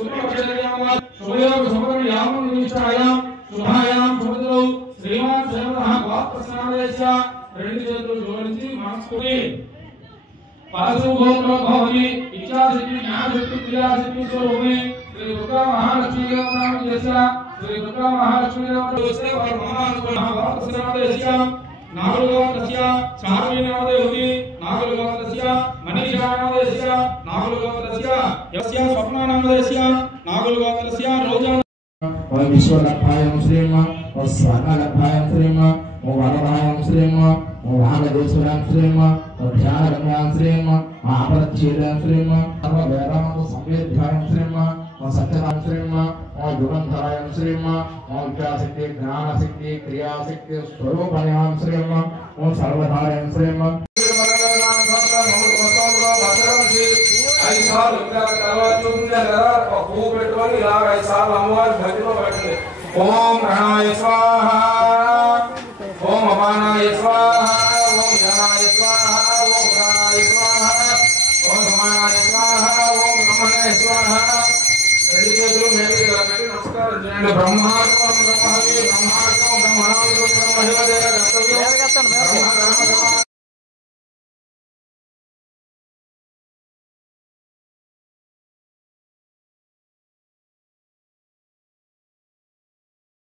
शुभयोग समग्र यामं निष्ठायां शुभायां शुभदौ श्रीमान शरणः वाक्प्रसादेस्य రెండు చేతులు జోడించి మనస్సుని పాసు గోత్ర భవని ఇచ్ఛాశక్తి జ్ఞానశక్తి క్రియాశక్తి స్వరూపిణి శ్రీ దుర్గా మహాలక్ష్మీ దేవతాం చేస్య శ్రీ దుర్గా మహాలక్ష్మీ దేవతాం చేస్య వారు మహానుభవ వాక్ప్రసాదేस्य నాగులగోత్రస్య చార్వీనామదేవతి నాగులగోత్రస్య మనీషానామదేవస్య నాగులగోత్రస్య యస్య స్వప్నానామదేవస్య నాగులగోత్రస్య రోజా ఓం విశ్వలభాయం శ్రీమ ఓం స్వర్ణలభాయం శ్రీమ ఓం వరదాయం శ్రీమ ఓం వాగదేశ్వరం శ్రీమ ఓం ధ్యానగమ్యాం శ్రీమ ఆపరచ్ఛేదం శ్రీమ సర్వవేదాంత సంవేద్యాయం శ్రీమ ఓం సత్యనాం శ్రీమ ఓం యుగంధరాయం శ్రీమ ఓం ఇచ్ఛాశక్తి జ్ఞానశక్తి క్రియాశక్తి స్వరూపణ్యాం శ్రీమ ఓం సర్వధాయం శ్రీమ ओम प्राणाय स्वाहा ओम अपानाय स्वाहा ओम ज्ञानाय स्वाहा ओम प्राणाय स्वाहा ओम समानाय स्वाहा ओम ब्रह्मणाय स्वाहा रेडी చేతులు మేడి పెట్టి నమస్కారం చేయండి బ్రహ్మార్పణం బ్రహ్మహవి బ్రహ్మార్పణం బ్రహ్మణాయ బ్రహ్మహేవదే గతవ్యం